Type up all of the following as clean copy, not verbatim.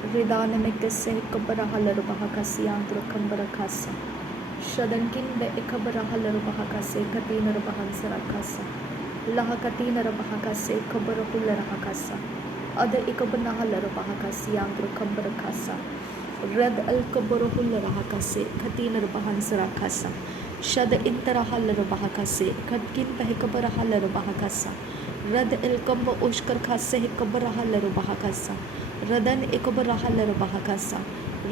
Ridana mekese hikabarahala rubahakasi andrukambarakasa. Shadankin be ikabarahala rubahakase katina rubahansarakasa. Lahakatina rubahakase kabarahula rahakasa. Ada ikabanahala rubahakasi andrukambarakasa. Red al kabarahula rahakase katina rubahansarakasa. Shada intarahala rubahakase katkin be hikabarahala rubahakasa. Red el kamba ushkar khase hikabarahala rubahakasa. Radan ikobarahal rubahakasa.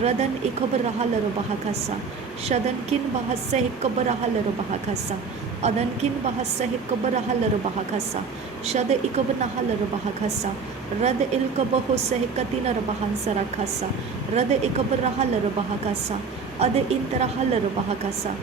Radan ikobarahal rubahakasa. Shadankin bahasa hikabarahal rubahakasa. Adankin bahasa hikabarahal rubahakasa. Shada ikobanahal rubahakasa. Rad ilkabahus hikatina rubahansarakasa. Rad ikobarahal rubahakasa. Ada intarahal rubahakasa.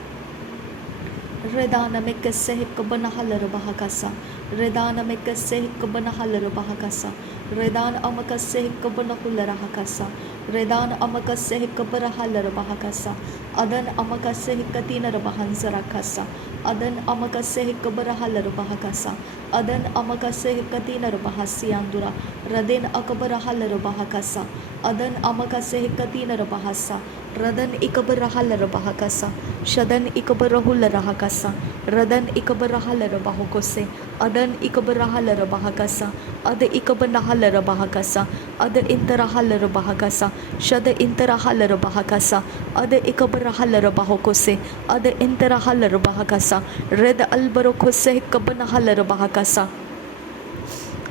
Redana mekase hikabanahal rubahakasa. Redana mekase hikabanahal rubahakasa. Redan amakase hikabanahul rahakasa. Redan amakase hikabarahal rubahakasa. Adan amakase hikatina rubahansarakasa. Adan amakase hikabarahal rubahakasa. Adan amakase hikatina rubahasiandura. Radin akabarahal rubahakasa. Adan amakase hikatina rubahasa. Radan ikabarahal rubahakasa. Shadan ikabarahul rahakasa. Radan ikabarahal rubahukose. Adan ikabarahal rubahakasa. Ada ikabanahal rubahakasa. Ada intarahal rubahakasa. Shada intarahal rubahakasa. Ada ikabarahal rubahukose. Ada intarahal rubahakasa. Red albarokose hikabanahal rubahakasa.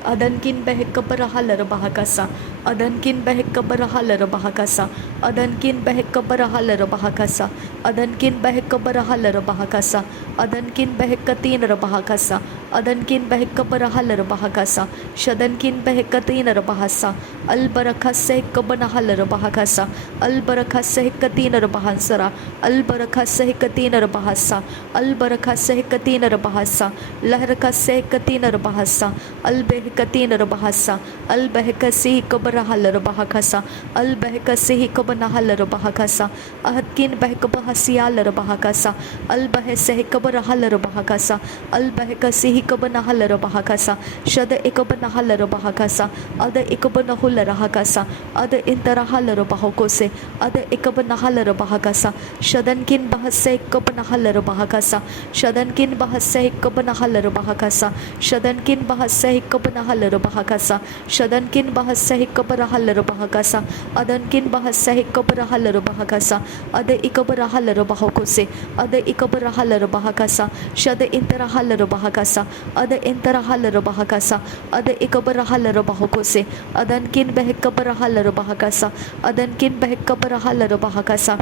Adankin behekabarahal rubahakasa. Adankin behekabarahal rubahakasa. Adankin behekabarahal rubahakasa. Adankin behekabarahal rubahakasa. Adankin behekatin rubahakasa. Adankin behekabarahal rubahakasa. Shadankin behekatin rubahasa. Albarakase hekabanahal rubahakasa. Albarakase hekatin rubahansara. Albarakase hekatin rubahasa. Albarakase hekatin rubahasa. Lahrakase hekatin rubahasa. Albehkatin rubahasa. Albehkasi kabarahal rubahakasa. Albehkasi kabanahal rubahakasa. Ahadkin behkabahasial rubahakasa. Albehse kabarahal rubahakasa. Albehkasi kabanahal rubahakasa. Shada ikabanahal rubahakasa. Ada ikabanahul rahakasa. Ada intarahal rubahokose. Ada ikabanahal rubahakasa. Shadankin bahase kabanahal rubahakasa. Shadankin bahase kabanahal rubahakasa. Shadankin bahase kabanahal rubahakasa. Shadankin bahasa hikabarahal rubahakasa. Adankin bahasa hikabarahal rubahakasa. Ada ikabarahal rubahokose. Ada ikabarahal rubahakasa. Shada intarahal rubahakasa. Ada intarahal rubahakasa. Ada ikabarahal rubahokose. Adankin behikabarahal rubahakasa. Adankin behikabarahal rubahakasa.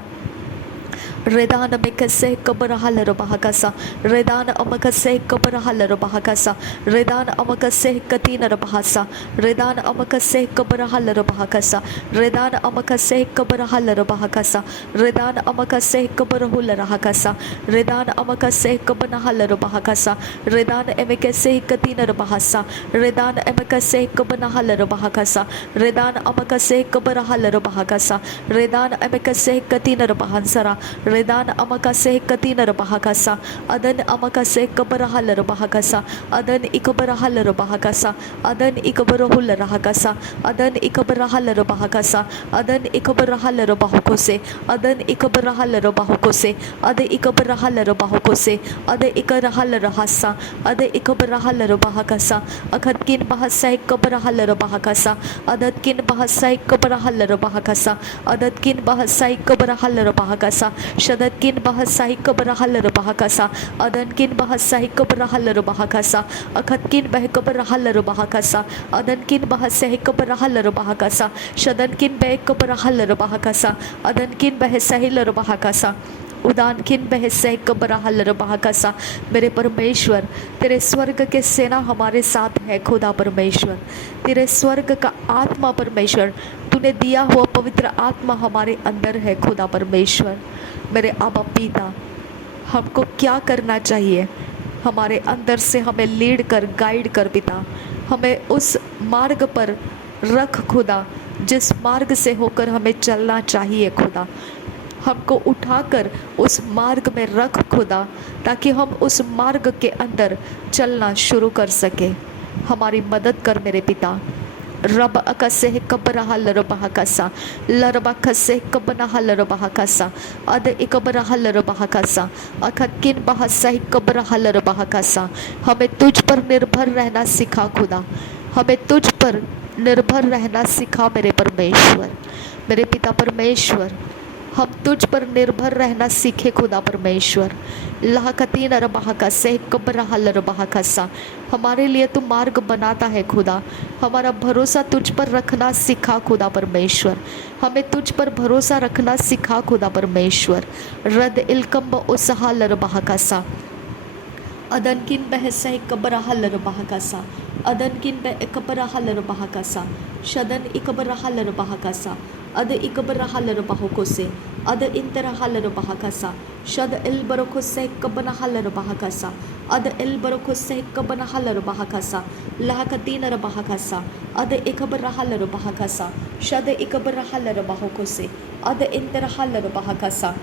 Redana mekase kabarahal rubahakasa. Redana amakase kabarahal rubahakasa. Redana amakase katina rubahasa. Redana amakase kabarahal rubahakasa. Redana amakase kabarahal rubahakasa. Redana amakase kabarahul rahakasa. Redana amakase kabanahal rubahakasa. Redana emekase katina rubahasa. Redana emekase kabanahal rubahakasa. Redana amakase kabarahal rubahakasa. Redana emekase katina rubahansara. Redan amakase katina rubahakasa. Adan amakase kabarahal rubahakasa. Adan ikabarahal rubahakasa. Adan ikabarahul rahakasa. Adan ikabarahal rubahakasa. Adan ikabarahal rubahukose. Adan ikabarahal rubahukose. Ada ikabarahal rubahukose. Ada ikarahal rahasa. Ada ikabarahal rubahakasa. Akatkin bahasa ikabarahal rubahakasa. Adatkin bahasa ikabarahal rubahakasa. Adatkin bahasa ikabarahal rubahakasa. Shadatkin bahasa hikabarahal rubahakasa. Adankin bahasa hikabarahal rubahakasa. Akatkin behikabarahal rubahakasa. Adankin bahasa hikabarahal rubahakasa. Shadankin behikabarahal rubahakasa. Adankin behsahil rubahakasa. उदानकिन बहसे कबराहल रबहकसा। मेरे परमेश्वर, तेरे स्वर्ग के सेना हमारे साथ है। खुदा परमेश्वर, तेरे स्वर्ग का आत्मा परमेश्वर, तूने दिया हुआ पवित्र आत्मा हमारे अंदर है। खुदा परमेश्वर, मेरे आबा पिता, हमको क्या करना चाहिए? हमारे अंदर से हमें लीड कर, गाइड कर पिता। हमें उस मार्ग पर रख खुदा, जिस मार्ग से होकर हमें चलना चाहिए खुदा। हमको उठाकर उस मार्ग में रख खुदा, ताकि हम उस मार्ग के अंदर चलना शुरू कर सके। हमारी मदद कर मेरे पिता, रब अकसे कबरहा लरबहा कसा लरबा खसे कबनहा लरबहा कसा अद इकबरहा लरबहा कसा अखकिन बहसा कबरहा लरबहा कसा। हमें तुझ पर निर्भर रहना सिखा खुदा, हमें तुझ पर निर्भर रहना सिखा मेरे परमेश्वर, मेरे पिता परमेश्वर। हम तुझ पर निर्भर रहना सीखे खुदा परमेश्वर। लाहकतीन रबहा से कबरहा लरबहा कसा, हमारे लिए तू मार्ग बनाता है खुदा, हमारा भरोसा तुझ पर रखना सिखा खुदा परमेश्वर, हमें तुझ पर भरोसा रखना सिखा खुदा परमेश्वर। रद इल्कम्ब उसहा लरबहा कसा अदनकिन बहसा कबरहा लरबहा कसा अदनकिन कबरहा लरबहा कसा शदन इकबरहा लरबहा कसा अद इकबरहा लरबहा कोसे अद इंतरहा लरबहा कसा शद इल बरकोसे कबनहा लरबहा कसा अद इल बरकोसे कबनहा लरबहा कसा लहकतीन रबहा कसा अद इकबरहा लरबहा कसा शद इकबरहा लरबहा कोसे अद इंतरहा लरबहा कसा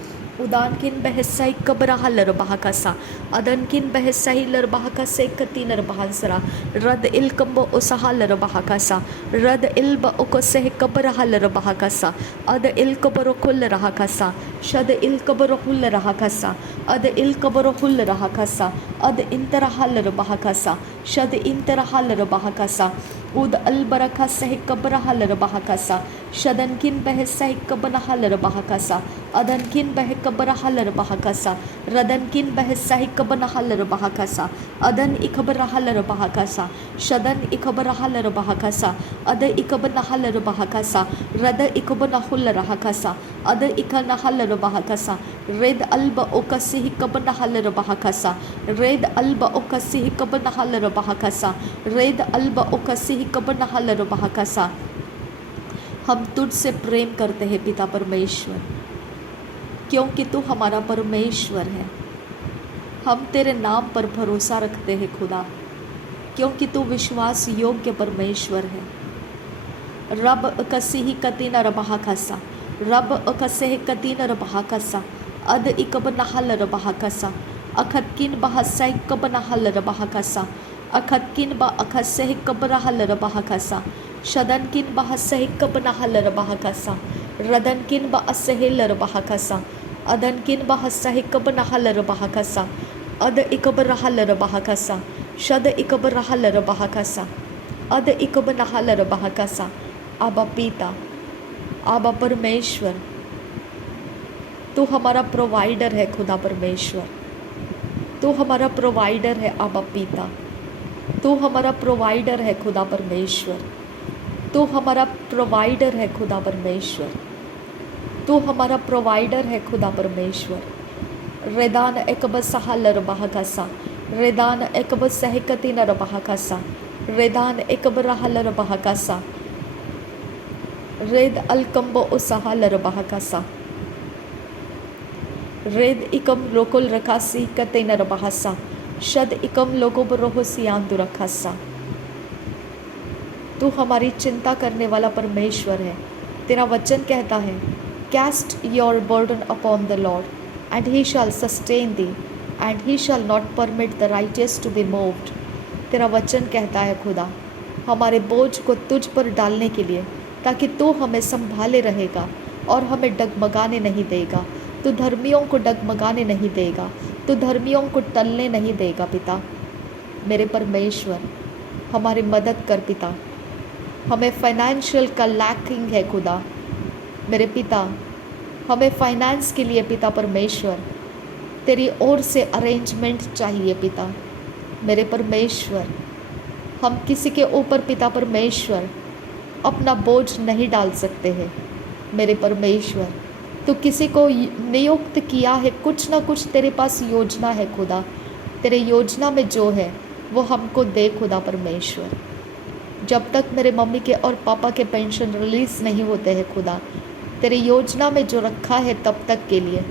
उदान किन बहसाई कबरहा लरबहा कसा अदन किन बहसाई लरबहा कसे कतीन रबहांसरा रद इल कम्बो उसहा लरबहा कसा रद इल बकोसे कबरहा लरबहा कसा अद इल कबरो खुल रहा कसा शद इल कबरो खुल रहा कसा अद इल कबरो खुल रहा कसा अद इंतरहा लरबहा कसा शद इंतरहा लरबहा कसा उद अल बरका सह कबरहा लरबहा कसा शदन किन बहसाई कबनहा लरबहा कसा अदन किन बह कबरहा लरबहा कसा रदन किन बहसाई कबनहा लरबहा कसा अदन इकबरहा लरबहा कसा शदन इकबरहा लरबहा कसा अद इकबनहा लरबहा कसा रद इकबनहुल रहा कसा अद इकनहा लरबहा कसा रेद अल्ब ओकसिह कबनहा लरबहा कसा रेद अल्ब ओकसिह कबनहा लरबहा कसा रेद अल्ब ओकसिह कबनहा लरबहा कसा। हम तुझसे प्रेम करते हैं पिता परमेश्वर, क्योंकि तू हमारा परमेश्वर है। हम तेरे नाम पर भरोसा रखते हैं खुदा, क्योंकि तू विश्वास योग्य परमेश्वर है। रब कसिही कतीन रबहा कसा रब अकसेह कतीन रबहा कसा अद इकबनहल रबहा कसा अखतकिन बहसाई कबनहल रबहा कसा अखतकिन ब अखसेह कबरहल रबहा कसा शदन किन बहसह कबनहल रबहा कसा रदन किन ब असहेल रबहा कसा अदन किन बहसह कबनहल रबहा कसा अद इकबरहल रबहा कसा शद इकबरहल रबहा कसा अद इकबनहल रबहा कसा। आबा पिता, आबा परमेश्वर, तू हमारा प्रोवाइडर है खुदा परमेश्वर, तू हमारा प्रोवाइडर है आबा पिता, तू हमारा प्रोवाइडर है खुदा परमेश्वर, तू हमारा प्रोवाइडर है खुदा परमेश्वर, तू हमारा प्रोवाइडर है खुदा परमेश्वर। रेदान एकबसहा लरबहा कसा रेदान एकबसह कतीन रबहा कसा रेदान एकबरहा लरबहा कसा रेद अलकम्बो उसहा लरबहा कसा रेद इकम रोकुल रकासी कतीन रबहासा शद इकम लोगो बरोहो सियान दुरखासा। तू हमारी चिंता करने वाला परमेश्वर है। तेरा वचन कहता है, cast your burden upon the Lord and he shall sustain thee and he shall not permit the righteous to be moved. तेरा वचन कहता है खुदा, हमारे बोझ को तुझ पर डालने के लिए, ताकि तू हमें संभाले रहेगा और हमें डगमगाने नहीं देगा। तू धर्मियों को डगमगाने नहीं देगा, तू धर्मियों को टलने नहीं देगा। पिता मेरे परमेश्वर, हमारी मदद कर पिता। हमें फाइनेंशियल का लैकिंग है खुदा मेरे पिता, हमें फाइनेंस के लिए पिता परमेश्वर तेरी ओर से अरेंजमेंट चाहिए पिता मेरे परमेश्वर। हम किसी के ऊपर पिता परमेश्वर अपना बोझ नहीं डाल सकते हैं मेरे परमेश्वर। तो किसी को नियुक्त किया है, कुछ ना कुछ तेरे पास योजना है खुदा। तेरे योजना में जो है वो हमको दे खुदा परमेश्वर। जब तक मेरे मम्मी के और पापा के पेंशन रिलीज़ नहीं होते हैं खुदा, तेरे योजना में जो रखा है तब तक के लिए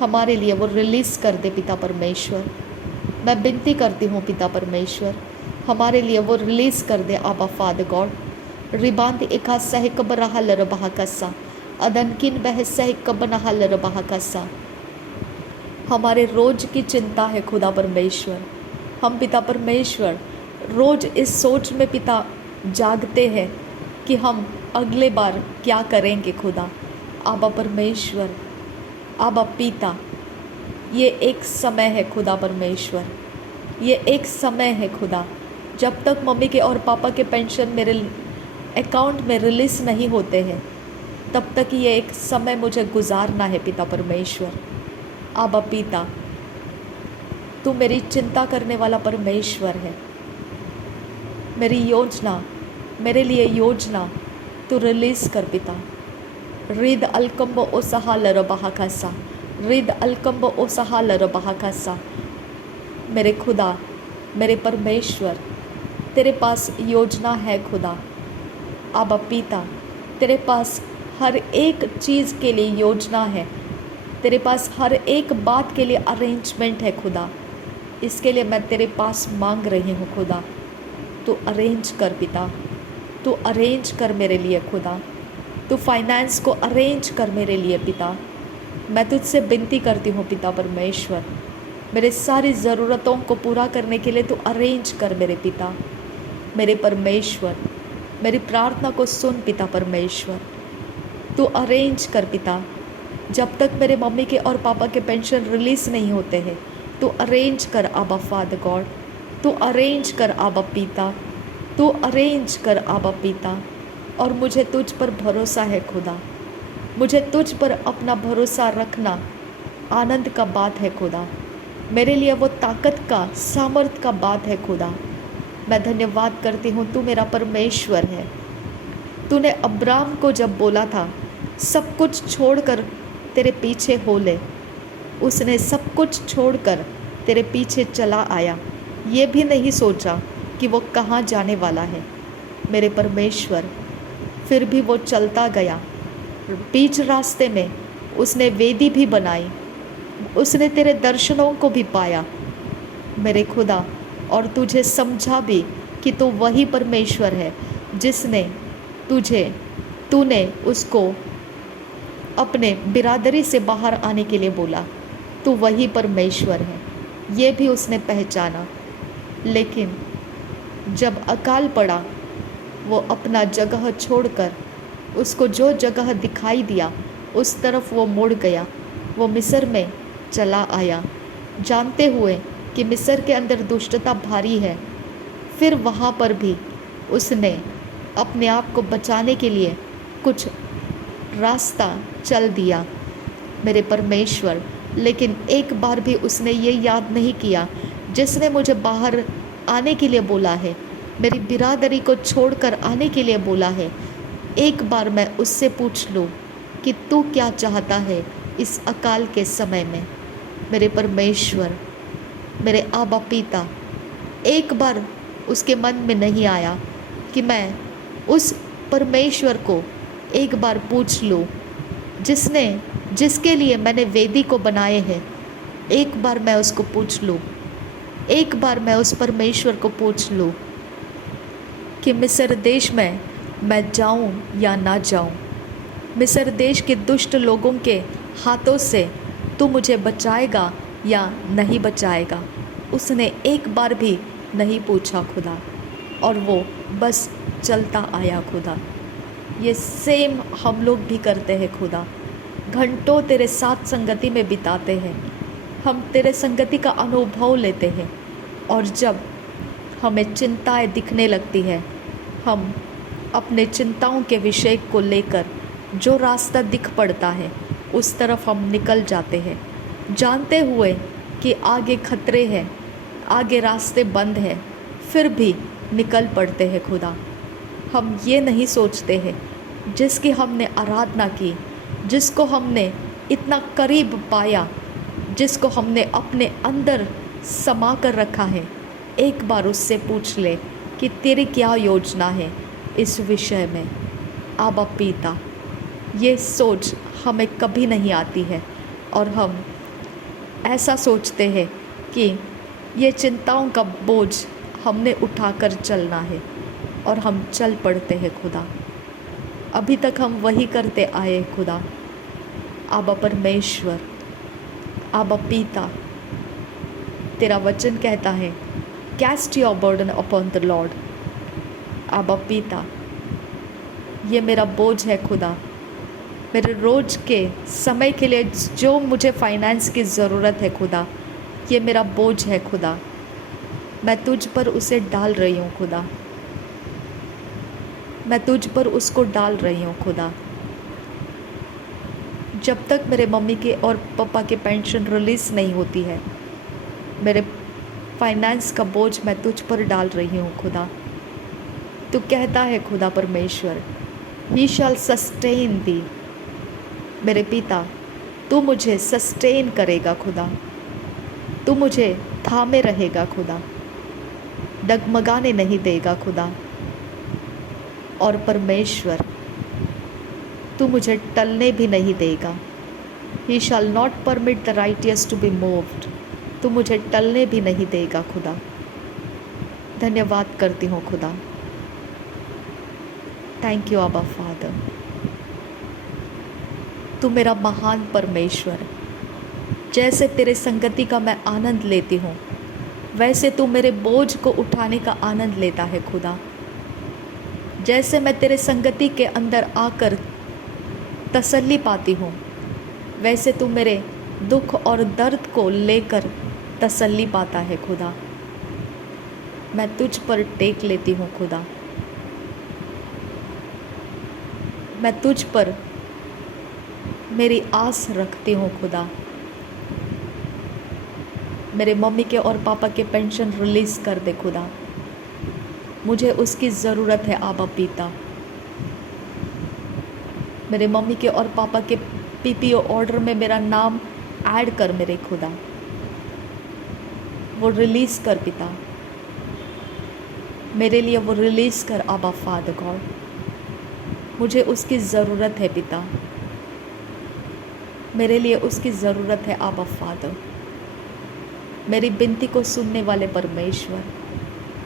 हमारे लिए वो रिलीज़ कर दे पिता परमेश्वर। मैं विनती करती हूँ पिता परमेश्वर, हमारे लिए वो रिलीज़ कर दे आबा फादर गॉड। रिबांत एका सह कबरहा लरबहा कसा अदनकिन बह सह कबनहा लरबहा कसा। हमारे रोज की चिंता है खुदा परमेश्वर। हम पिता परमेश्वर रोज इस सोच में पिता जागते हैं कि हम अगले बार क्या करेंगे खुदा। आबा परमेश्वर, आबा पिता, ये एक समय है खुदा परमेश्वर, ये एक समय है खुदा, जब तक मम्मी के और पापा के पेंशन मेरे अकाउंट में रिलीज़ नहीं होते हैं तब तक ये एक समय मुझे गुजारना है पिता परमेश्वर। आबा पिता, तू मेरी चिंता करने वाला परमेश्वर है। मेरी योजना, मेरे लिए योजना तू रिलीज़ कर पिता। रिद अलकम्ब ओ सहा लरबहाकासा, रिद अलकम्ब ओ सहा लरबहाकासा। मेरे खुदा, मेरे परमेश्वर, तेरे पास योजना है खुदा। आबा पिता, तेरे पास हर एक चीज़ के लिए योजना है, तेरे पास हर एक बात के लिए अरेंजमेंट है खुदा। इसके लिए मैं तेरे पास मांग रही हूँ खुदा, तू अरेंज कर पिता, तू अरेंज कर मेरे लिए खुदा, तू फाइनेंस को अरेंज कर मेरे लिए पिता। मैं तुझसे विनती करती हूँ पिता परमेश्वर, मेरे सारी ज़रूरतों को पूरा करने के लिए तू अरेंज कर मेरे पिता। मेरे परमेश्वर, मेरी प्रार्थना को सुन पिता परमेश्वर, तू अरेंज कर पिता। जब तक मेरे मम्मी के और पापा के पेंशन रिलीज़ नहीं होते हैं, तू अरेंज कर आबा फादर गॉड, तू अरेंज कर आबा पिता, तू अरेंज कर आबा पिता। और मुझे तुझ पर भरोसा है खुदा, मुझे तुझ पर अपना भरोसा रखना आनंद का बात है खुदा। मेरे लिए वो ताकत का, सामर्थ का बात है खुदा। मैं धन्यवाद करती हूँ, तू मेरा परमेश्वर है। तूने अब्राम को जब बोला था सब कुछ छोड़कर तेरे पीछे हो ले, उसने सब कुछ छोड़कर तेरे पीछे चला आया। ये भी नहीं सोचा कि वो कहाँ जाने वाला है। मेरे परमेश्वर, फिर भी वो चलता गया। बीच रास्ते में उसने वेदी भी बनाई, उसने तेरे दर्शनों को भी पाया मेरे खुदा, और तुझे समझा भी कि तू वही परमेश्वर है जिसने तूने उसको अपने बिरादरी से बाहर आने के लिए बोला। तू वही परमेश्वर है, ये भी उसने पहचाना। लेकिन जब अकाल पड़ा, वो अपना जगह छोड़कर, उसको जो जगह दिखाई दिया उस तरफ वो मुड़ गया। वो मिस्र में चला आया, जानते हुए कि मिस्र के अंदर दुष्टता भारी है। फिर वहाँ पर भी उसने अपने आप को बचाने के लिए कुछ रास्ता चल दिया मेरे परमेश्वर। लेकिन एक बार भी उसने ये याद नहीं किया, जिसने मुझे बाहर आने के लिए बोला है, मेरी बिरादरी को छोड़कर आने के लिए बोला है, एक बार मैं उससे पूछ लूँ कि तू क्या चाहता है इस अकाल के समय में। मेरे परमेश्वर, मेरे आबा पिता, एक बार उसके मन में नहीं आया कि मैं उस परमेश्वर को एक बार पूछ लूँ जिसके लिए मैंने वेदी को बनाए हैं। एक बार मैं उसको पूछ लूँ, एक बार मैं उस परमेश्वर को पूछ लूँ कि मिस्र देश में मैं जाऊँ या ना जाऊँ, मिस्र देश के दुष्ट लोगों के हाथों से तू मुझे बचाएगा या नहीं बचाएगा। उसने एक बार भी नहीं पूछा खुदा, और वो बस चलता आया खुदा। ये सेम हम लोग भी करते हैं खुदा। घंटों तेरे साथ संगति में बिताते हैं, हम तेरे संगति का अनुभव लेते हैं, और जब हमें चिंताएं दिखने लगती है, हम अपने चिंताओं के विषय को लेकर जो रास्ता दिख पड़ता है उस तरफ हम निकल जाते हैं, जानते हुए कि आगे खतरे हैं, आगे रास्ते बंद हैं, फिर भी निकल पड़ते हैं खुदा। हम ये नहीं सोचते हैं जिसकी हमने आराधना की, जिसको हमने इतना करीब पाया, जिसको हमने अपने अंदर समा कर रखा है, एक बार उससे पूछ ले कि तेरी क्या योजना है इस विषय में। आबा पिता, ये सोच हमें कभी नहीं आती है, और हम ऐसा सोचते हैं कि ये चिंताओं का बोझ हमने उठाकर चलना है, और हम चल पड़ते हैं खुदा। अभी तक हम वही करते आए खुदा। आबा परमेश्वर, आबा पिता, तेरा वचन कहता है cast your burden upon the Lord. आबा पिता, ये मेरा बोझ है खुदा। मेरे रोज़ के समय के लिए जो मुझे फाइनेंस की ज़रूरत है खुदा, ये मेरा बोझ है खुदा। मैं तुझ पर उसे डाल रही हूँ खुदा। मैं तुझ पर उसको डाल रही हूँ खुदा। जब तक मेरे मम्मी के और पापा के पेंशन रिलीज़ नहीं होती है, मेरे फाइनेंस का बोझ मैं तुझ पर डाल रही हूँ खुदा। तू कहता है खुदा परमेश्वर, ही शैल सस्टेन दी। मेरे पिता, तू मुझे सस्टेन करेगा खुदा। तू मुझे थामे रहेगा खुदा, डगमगाने नहीं देगा खुदा। और परमेश्वर, तू मुझे टलने भी नहीं देगा। He shall not permit the righteous to be moved. तू मुझे टलने भी नहीं देगा खुदा। धन्यवाद करती हूँ खुदा। थैंक यू आबा फादर। तू मेरा महान परमेश्वर, जैसे तेरे संगति का मैं आनंद लेती हूँ, वैसे तू मेरे बोझ को उठाने का आनंद लेता है खुदा। जैसे मैं तेरे संगति के अंदर आकर तसल्ली पाती हूँ, वैसे तू मेरे दुख और दर्द को लेकर तसल्ली पाता है खुदा। मैं तुझ पर टेक लेती हूँ खुदा। मैं तुझ पर मेरी आस रखती हूँ खुदा। मेरे मम्मी के और पापा के पेंशन रिलीज़ कर दे खुदा। मुझे उसकी ज़रूरत है आबा पिता। मेरे मम्मी के और पापा के पीपीओ ऑर्डर में मेरा नाम ऐड कर मेरे खुदा। वो रिलीज़ कर पिता, मेरे लिए वो रिलीज़ कर आबा फादर गॉड। मुझे उसकी ज़रूरत है पिता, मेरे लिए उसकी ज़रूरत है आबा फादर। मेरी विनती को सुनने वाले परमेश्वर,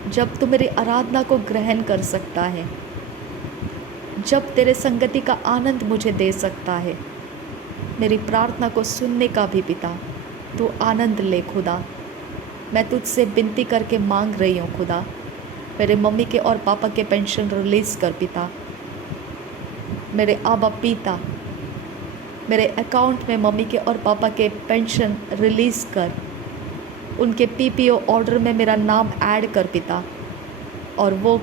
जब तू मेरी आराधना को ग्रहण कर सकता है, जब तेरे संगति का आनंद मुझे दे सकता है, मेरी प्रार्थना को सुनने का भी पिता तू आनंद ले खुदा। मैं तुझसे विनती करके मांग रही हूँ खुदा। मेरे मम्मी के और पापा के पेंशन रिलीज़ कर पिता। मेरे आबा पिता, मेरे अकाउंट में मम्मी के और पापा के पेंशन रिलीज़ कर। उनके पीपीओ ऑर्डर में मेरा नाम ऐड कर पिता, और वो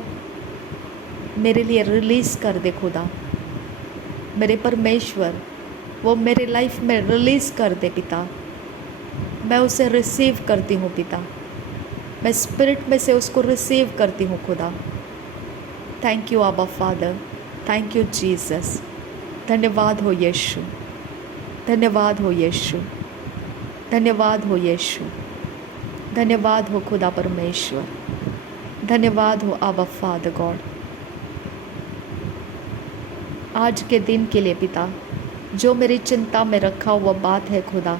मेरे लिए रिलीज़ कर दे खुदा। मेरे परमेश्वर, वो मेरे लाइफ में रिलीज़ कर दे पिता। मैं उसे रिसीव करती हूँ पिता। मैं स्पिरिट में से उसको रिसीव करती हूँ खुदा। थैंक यू आबा फादर। Thank you Jesus. धन्यवाद हो यीशु। धन्यवाद हो यीशु। धन्यवाद हो यीशु। धन्यवाद हो खुदा परमेश्वर। धन्यवाद हो आबा फादर गॉड। आज के दिन के लिए पिता, जो मेरी चिंता में रखा हुआ बात है खुदा,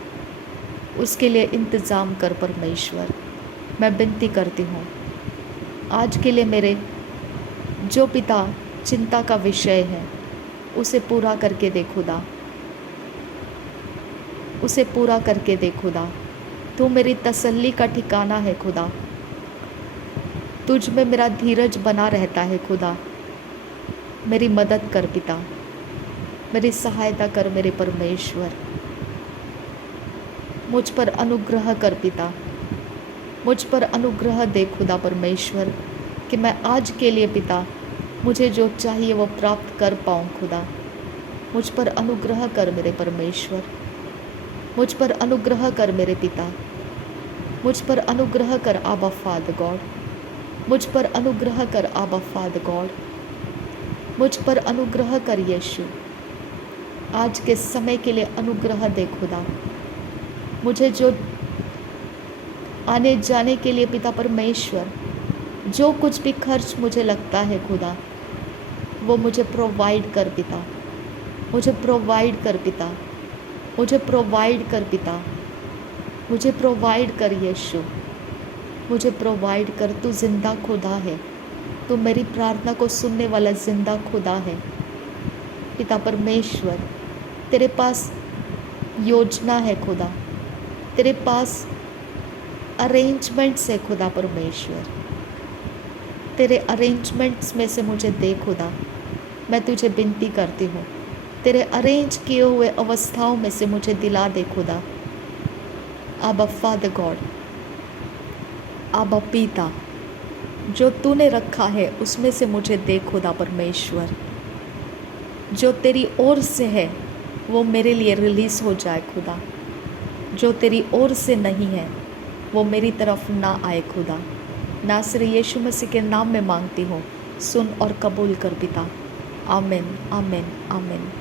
उसके लिए इंतज़ाम कर परमेश्वर। मैं विनती करती हूँ, आज के लिए मेरे जो पिता चिंता का विषय है, उसे पूरा करके दे खुदा। उसे पूरा करके दे खुदा। तू मेरी तसल्ली का ठिकाना है खुदा। तुझ में मेरा धीरज बना रहता है खुदा। मेरी मदद कर पिता, मेरी सहायता कर मेरे परमेश्वर। मुझ पर अनुग्रह कर पिता, मुझ पर अनुग्रह दे खुदा परमेश्वर, कि मैं आज के लिए पिता मुझे जो चाहिए वो प्राप्त कर पाऊँ खुदा। मुझ पर अनुग्रह कर मेरे परमेश्वर। मुझ पर अनुग्रह कर मेरे पिता। मुझ पर अनुग्रह कर आबा फादर गॉड। मुझ पर अनुग्रह कर आबा फादर गॉड। मुझ पर अनुग्रह कर यीशु। आज के समय के लिए अनुग्रह दे खुदा। मुझे जो आने जाने के लिए पिता परमेश्वर, जो कुछ भी खर्च मुझे लगता है खुदा, वो मुझे प्रोवाइड कर पिता। मुझे प्रोवाइड कर पिता। मुझे प्रोवाइड कर पिता। मुझे प्रोवाइड कर यीशु। मुझे प्रोवाइड कर। तू जिंदा खुदा है। तू मेरी प्रार्थना को सुनने वाला जिंदा खुदा है पिता परमेश्वर। तेरे पास योजना है खुदा। तेरे पास अरेंजमेंट्स है खुदा परमेश्वर। तेरे अरेंजमेंट्स में से मुझे दे खुदा। मैं तुझे विनती करती हूँ, तेरे अरेंज किए हुए अवस्थाओं में से मुझे दिला दे खुदा। आबा फादर गॉड, आबा पिता, जो तूने रखा है उसमें से मुझे दे खुदा परमेश्वर। जो तेरी ओर से है वो मेरे लिए रिलीज़ हो जाए खुदा। जो तेरी ओर से नहीं है वो मेरी तरफ ना आए खुदा। नासरी यीशु मसीह के नाम में मांगती हूँ, सुन और कबूल कर पिता। आमीन, आमीन, आमीन।